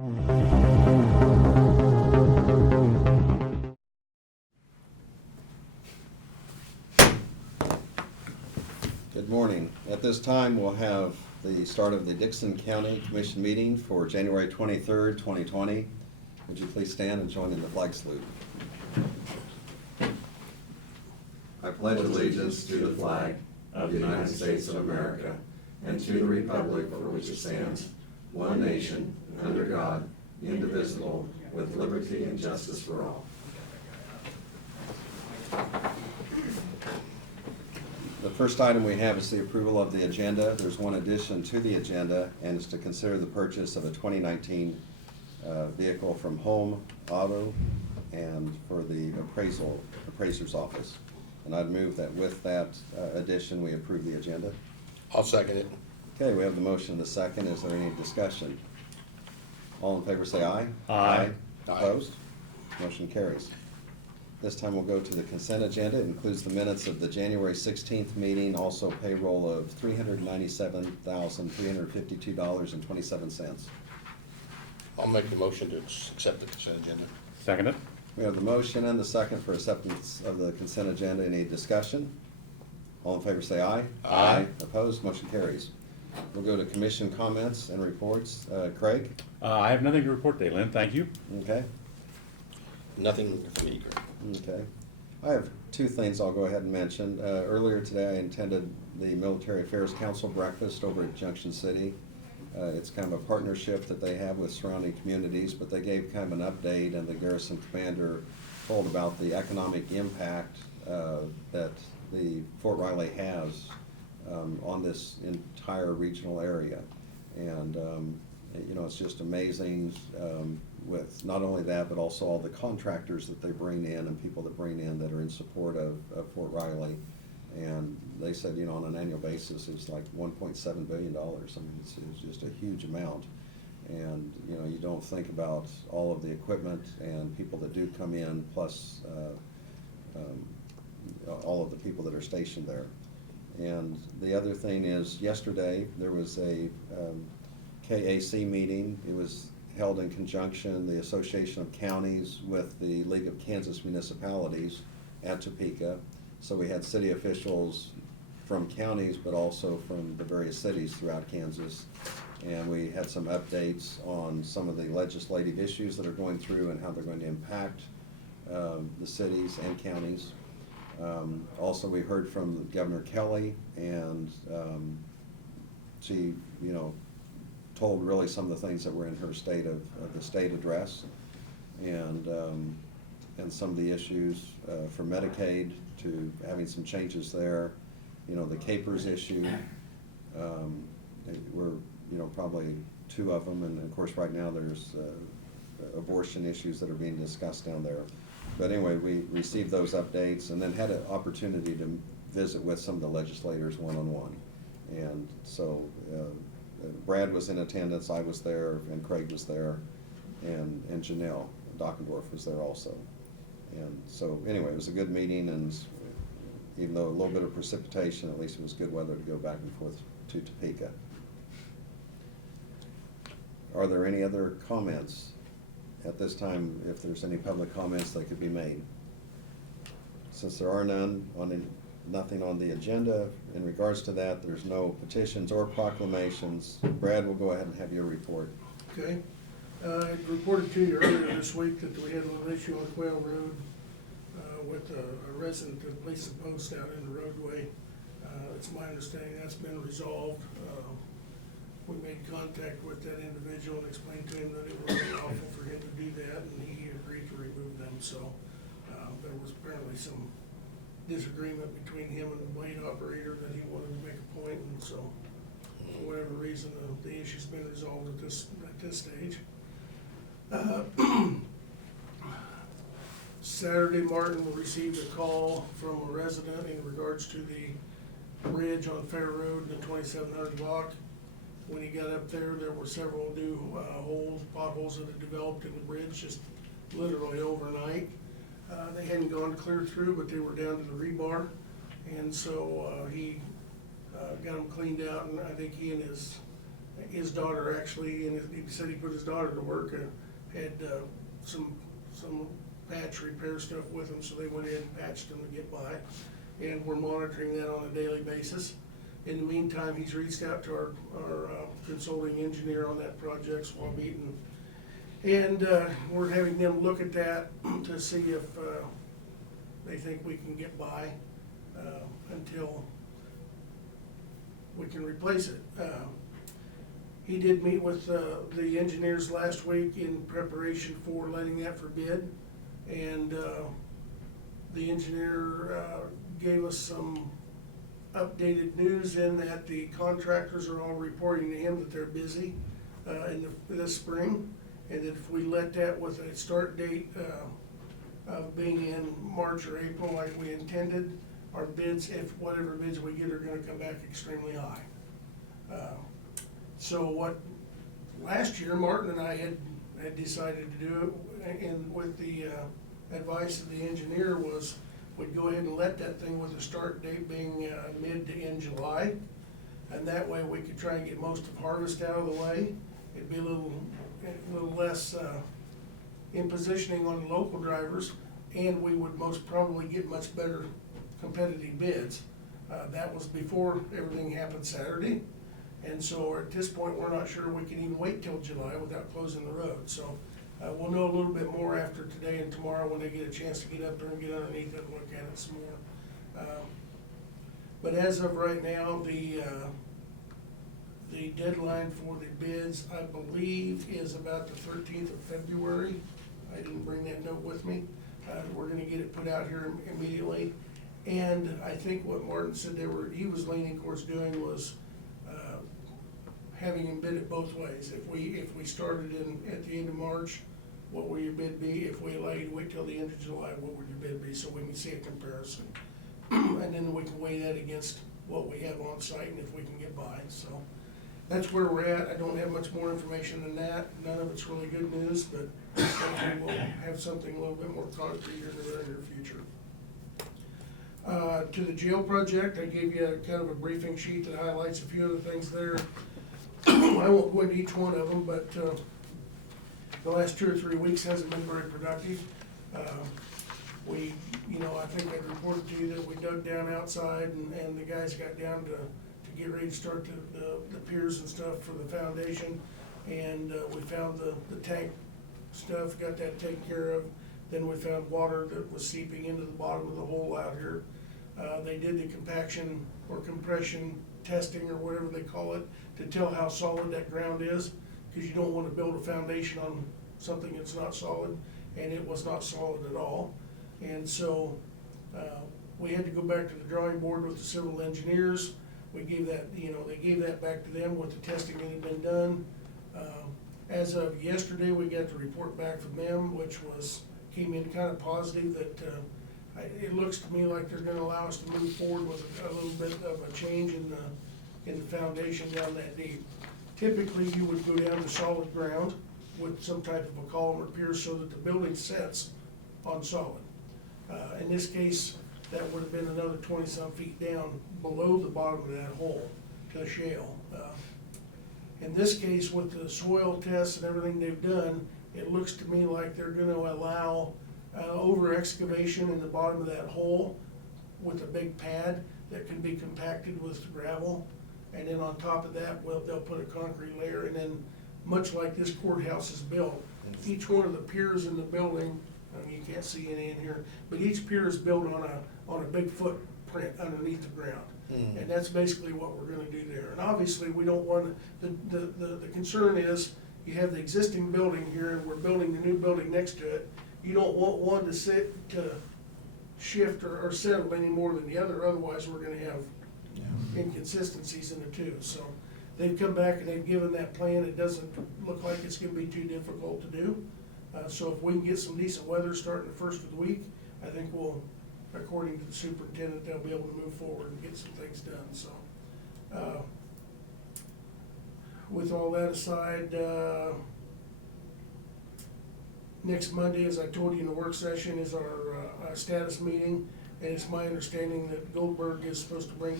Good morning. At this time, we'll have the start of the Dickson County Commission meeting for January 23rd, 2020. Would you please stand and join in the flag salute? I pledge allegiance to the flag of the United States of America and to the republic for which it stands, one nation, under God, indivisible, with liberty and justice for all. The first item we have is the approval of the agenda. There's one addition to the agenda, and it's to consider the purchase of a 2019 vehicle from Home Auto and for the appraiser's office. And I'd move that with that addition, we approve the agenda. I'll second it. Okay, we have the motion and the second. Is there any discussion? All in favor say aye. Aye. Opposed? Motion carries. This time we'll go to the consent agenda. It includes the minutes of the January 16th meeting, also payroll of $397,352.27. I'll make the motion to accept the consent agenda. Second it. We have the motion and the second for acceptance of the consent agenda. Any discussion? All in favor say aye. Aye. Opposed? Motion carries. We'll go to commission comments and reports. Craig? I have nothing to report today, Lynn. Thank you. Okay. Nothing for me, Craig. Okay. I have two things I'll go ahead and mention. Earlier today, I attended the Military Affairs Council breakfast over at Junction City. It's kind of a partnership that they have with surrounding communities, but they gave kind of an update, and the garrison commander told about the economic impact that the Fort Riley has on this entire regional area. And you know, it's just amazing with not only that, but also all the contractors that they bring in and people that bring in that are in support of Fort Riley. And they said, you know, on an annual basis, it's like $1.7 billion. I mean, it's just a huge amount. And, you know, you don't think about all of the equipment and people that do come in, plus all of the people that are stationed there. And the other thing is, yesterday, there was a KAC meeting. It was held in conjunction, the Association of Counties with the League of Kansas Municipalities at Topeka. So we had city officials from counties, but also from the various cities throughout Kansas. And we had some updates on some of the legislative issues that are going through and how they're going to impact the cities and counties. Also, we heard from Governor Kelly, and she, you know, told really some of the things that were in her state of the state address, and some of the issues for Medicaid, to having some changes there. You know, the Capers issue, were, you know, probably two of them, and of course right now there's abortion issues that are being discussed down there. But anyway, we received those updates and then had an opportunity to visit with some of the legislators one-on-one. And so Brad was in attendance, I was there, and Craig was there, and Janelle Dockendorf was there also. And so anyway, it was a good meeting, and even though a little bit of precipitation, at least it was good weather to go back and forth to Topeka. Are there any other comments? At this time, if there's any public comments that could be made. Since there are none, nothing on the agenda in regards to that, there's no petitions or proclamations. Brad will go ahead and have your report. Okay. I reported to you earlier this week that we had a little issue on Quail Road with a resident that placed a post out in the roadway. It's my understanding that's been resolved. We made contact with that individual and explained to him that it would be awful for him to do that, and he agreed to remove them. So there was apparently some disagreement between him and the blade operator that he wanted to make a point, and so for whatever reason the issue's been resolved at this stage. Saturday, Martin received a call from a resident in regards to the bridge on Fair Road, the 2700 block. When he got up there, there were several new potholes that had developed in the bridge just literally overnight. They hadn't gone clear through, but they were down to the rebar. And so he got them cleaned out, and I think he and his his daughter actually, and he said he put his daughter to work, had some patch repair stuff with them, so they went in and patched them to get by. And we're monitoring that on a daily basis. In the meantime, he's reached out to our consulting engineer on that project, Swab Eaton. And we're having them look at that to see if they think we can get by until we can replace it. He did meet with the engineers last week in preparation for letting that for bid. And the engineer gave us some updated news in that the contractors are all reporting to him that they're busy in this spring. And that if we let that with a start date of being in March or April like we intended, our bids, if whatever bids we get, are gonna come back extremely high. So what, last year, Martin and I had decided to do, and with the advice of the engineer, was we'd go ahead and let that thing with the start date being mid to end July. And that way we could try and get most of harvest out of the way. It'd be a little less impositioning on the local drivers, and we would most probably get much better competitive bids. That was before everything happened Saturday. And so at this point, we're not sure we can even wait till July without closing the road. So we'll know a little bit more after today and tomorrow when they get a chance to get up there and get underneath it and look at it some more. But as of right now, the deadline for the bids, I believe, is about the 13th of February. I didn't bring that note with me. We're gonna get it put out here immediately. And I think what Martin said he was leaning towards doing was having him bid it both ways. If we started at the end of March, what will your bid be? If we allow you to wait till the end of July, what would your bid be? So we can see a comparison. And then we can weigh that against what we have on site and if we can get by. So that's where we're at. I don't have much more information than that. None of it's really good news, but hopefully we'll have something a little bit more concrete here in the very near future. To the jail project, I gave you kind of a briefing sheet that highlights a few of the things there. I won't go into each one of them, but the last 2 or 3 weeks hasn't been very productive. I think I reported to you that we dug down outside and the guys got down to get ready to start the piers and stuff for the foundation. And we found the tank stuff, got that taken care of. Then we found water that was seeping into the bottom of the hole out here. They did the compaction or compression testing or whatever they call it to tell how solid that ground is, because you don't want to build a foundation on something that's not solid, and it was not solid at all. And so we had to go back to the drawing board with the civil engineers. We gave that, they gave that back to them with the testing that had been done. As of yesterday, we got the report back from them, which came in kind of positive that it looks to me like they're gonna allow us to move forward with a little bit of a change in the foundation down that deep. Typically, you would go down to solid ground with some type of a column or pier so that the building sets on solid. In this case, that would have been another 20-some feet down below the bottom of that hole to shale. In this case, with the soil tests and everything they've done, it looks to me like they're gonna allow over excavation in the bottom of that hole with a big pad that can be compacted with gravel. And then on top of that, they'll put a concrete layer, and then much like this courthouse is built, each one of the piers in the building, you can't see any in here, but each pier is built on a big footprint underneath the ground. And that's basically what we're gonna do there. And obviously, we don't want, the concern is, you have the existing building here, and we're building the new building next to it. You don't want one to shift or settle any more than the other, otherwise we're gonna have inconsistencies in the two. So they've come back and they've given that plan. It doesn't look like it's gonna be too difficult to do. So if we can get some decent weather starting the first of the week, I think we'll, according to the superintendent, they'll be able to move forward and get some things done. So with all that aside, next Monday, as I told you in the work session, is our status meeting, and it's my understanding that Goldberg is supposed to bring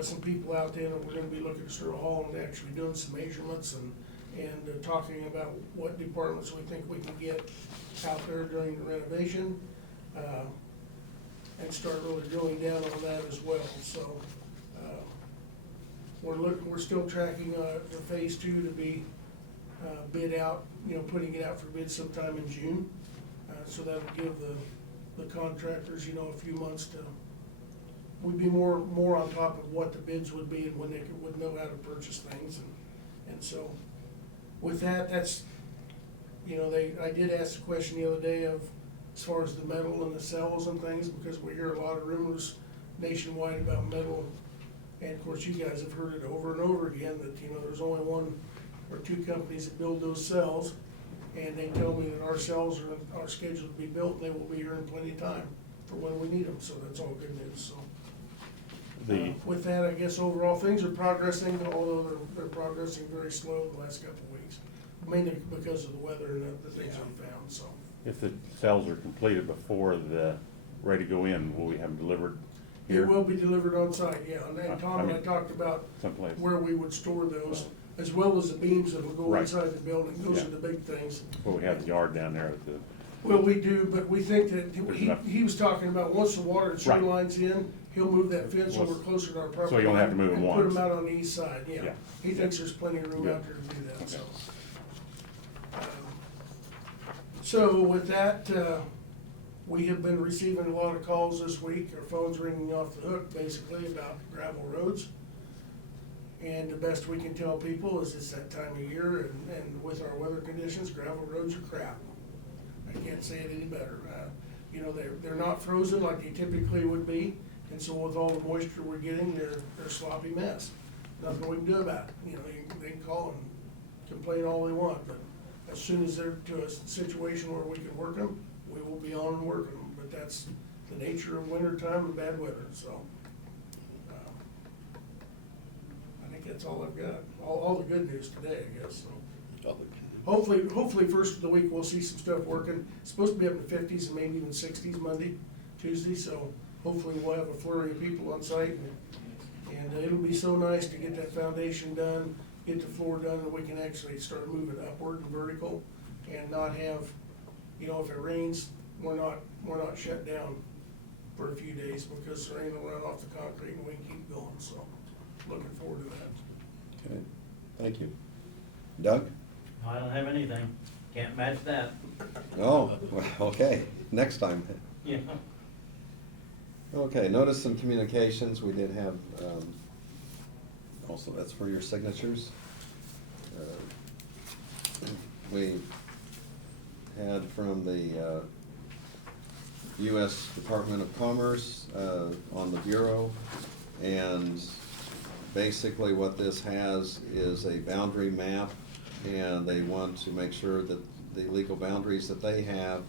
some people out there, and we're gonna be looking to start hauling, actually doing some measurements and talking about what departments we think we can get out there during the renovation, and start really drilling down on that as well, so, we're still tracking, the phase two to be, bid out, putting it out for bid sometime in June. So that'll give the contractors, a few months to, we'd be more on top of what the bids would be and when they would know how to purchase things, and so, with that, that's, I did ask the question the other day of, as far as the metal and the cells and things, because we hear a lot of rumors nationwide about metal. And of course, you guys have heard it over and over again that, there's only one or two companies that build those cells. And they tell me that our cells are scheduled to be built, and they will be here in plenty of time for when we need them, so that's all good news, so. With that, I guess overall, things are progressing, although they're progressing very slow the last couple of weeks. Mainly because of the weather and the things we found, so. If the cells are completed before the, ready to go in, will we have them delivered here? It will be delivered on site, yeah, and then Tom and I talked about Someplace. where we would store those, as well as the beams that will go Right. inside the building, those Yeah. are the big things. Well, we have the yard down there at the, Well, we do, but we think that, There's enough. he was talking about, once the water and sewer Right. line's in, he'll move that fence Well, over closer to our property. so you only have to move them and put once. them out on the east side, yeah. Yeah. He thinks there's plenty of room Good. out there to do that, Okay. so. So with that, we have been receiving a lot of calls this week, our phone's ringing off the hook basically about gravel roads. And the best we can tell people is it's that time of year, and with our weather conditions, gravel roads are crap. I can't say it any better. They're not frozen like they typically would be, and so with all the moisture we're getting, they're a sloppy mess. Nothing we can do about it. They can call and complain all they want, but as soon as they're to a situation where we can work them, we will be on and working them. But that's the nature of winter time and bad weather, so. I think that's all I've got. All the good news today, I guess, so. Hopefully first of the week, we'll see some stuff working. It's supposed to be up in the 50s and maybe even 60s Monday, Tuesday, so hopefully we'll have a flurry of people on site. And it'll be so nice to get that foundation done, get the floor done, and we can actually start moving upward and vertical and not have, if it rains, we're not shut down for a few days because the rain will run off the concrete and we can keep going, so looking forward to that. Okay, thank you. Doug? I don't have anything. Can't match that. Oh, well, okay, next time. Yeah. Okay, notice and communications, we did have, also that's for your signatures. We had from the U.S. Department of Commerce on the Bureau, and basically what this has is a boundary map, and they want to make sure that the legal boundaries that they have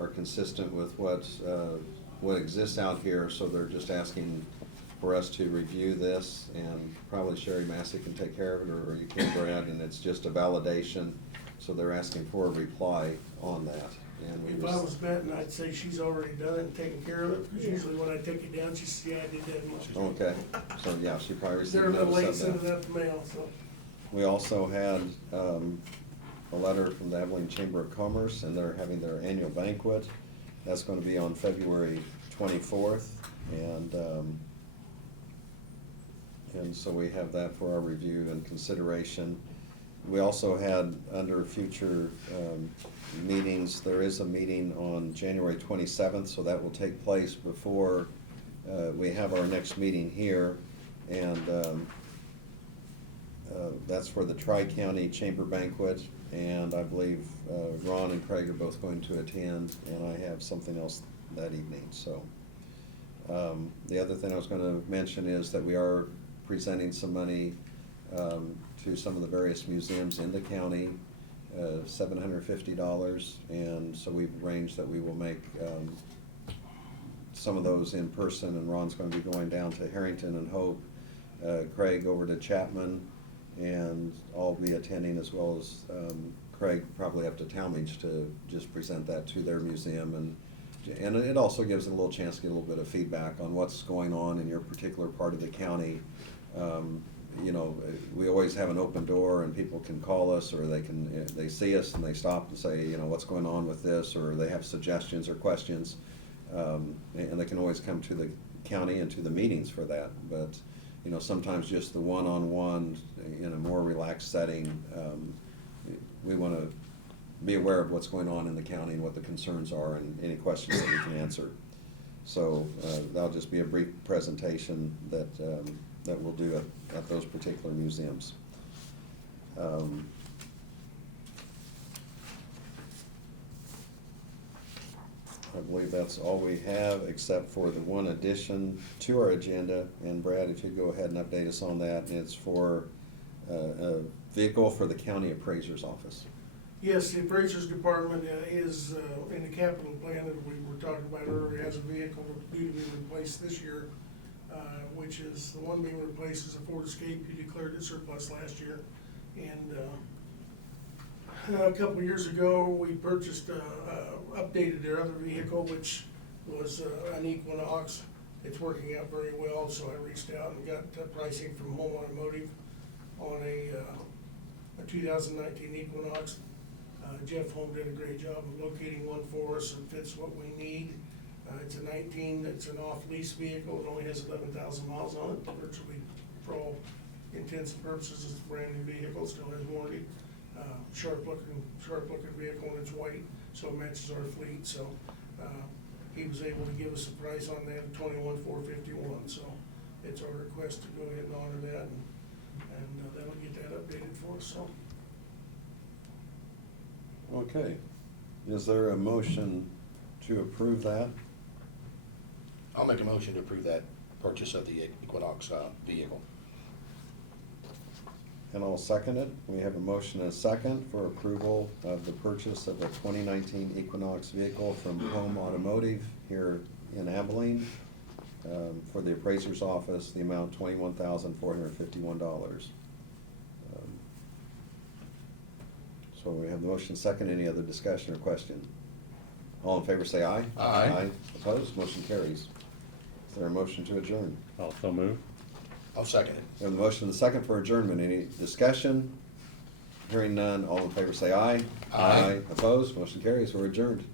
are consistent with what exists out here, so they're just asking for us to review this, and probably Sherry Massey can take care of it, or you can, Brad, and it's just a validation, so they're asking for a reply on that. And we If I just, was betting, I'd say she's already done it and taken care of it, because usually when I take it down, she says, yeah, I did that. okay, so yeah, she probably received They're a little late notice of sending that. out the mail, so. We also had a letter from the Abilene Chamber of Commerce, and they're having their annual banquet. That's going to be on February 24th, and so we have that for our review and consideration. We also had, under future meetings, there is a meeting on January 27th, so that will take place before we have our next meeting here, and that's for the Tri-County Chamber Banquet, and I believe Ron and Craig are both going to attend, and I have something else that evening, so. The other thing I was gonna mention is that we are presenting some money to some of the various museums in the county, $750, and so we've arranged that we will make some of those in person, and Ron's gonna be going down to Harrington and Hope, Craig over to Chapman, and I'll be attending, as well as Craig probably up to Talmadge to just present that to their museum, and and it also gives it a little chance to get a little bit of feedback on what's going on in your particular part of the county. You know, we always have an open door and people can call us, or they see us and they stop and say, you know, what's going on with this, or they have suggestions or questions. And they can always come to the county and to the meetings for that. But, you know, sometimes just the one-on-one in a more relaxed setting, we want to be aware of what's going on in the county and what the concerns are and any questions that we can answer. So that'll just be a brief presentation that we'll do at those particular museums. I believe that's all we have, except for the one addition to our agenda. And Brad, if you'd go ahead and update us on that, it's for a vehicle for the county appraiser's office. Yes, the appraisers department is in the capital plan that we were talking about earlier, has a vehicle due to be replaced this year, which is, the one being replaced is a Ford Escape. You declared it surplus last year. And a couple of years ago, we purchased, updated their other vehicle, which was an Equinox. It's working out very well, so I reached out and got pricing from Home Automotive on a 2019 Equinox. Jeff Holm did a great job of locating one for us and fits what we need. It's a 19, it's an off-lease vehicle, it only has 11,000 miles on it, virtually for all intents and purposes, it's a brand new vehicle, still has warranty. Sharp looking vehicle, and it's white, so it matches our fleet, so, he was able to give us a price on that, $21,451, so it's our request to go ahead and honor that, and that'll get that updated for us, so. Okay. Is there a motion to approve that? I'll make a motion to approve that purchase of the Equinox vehicle. And I'll second it. We have a motion and a second for approval of the purchase of a 2019 Equinox vehicle from Home Automotive here in Abilene for the appraiser's office, the amount $21,451. So we have the motion second. Any other discussion or question? All in favor say aye. Aye. Opposed? Motion carries. Is there a motion to adjourn? Also move. I'll second it. We have the motion and the second for adjournment. Any discussion? Hearing none. All in favor say aye. Aye. Opposed? Motion carries. We're adjourned.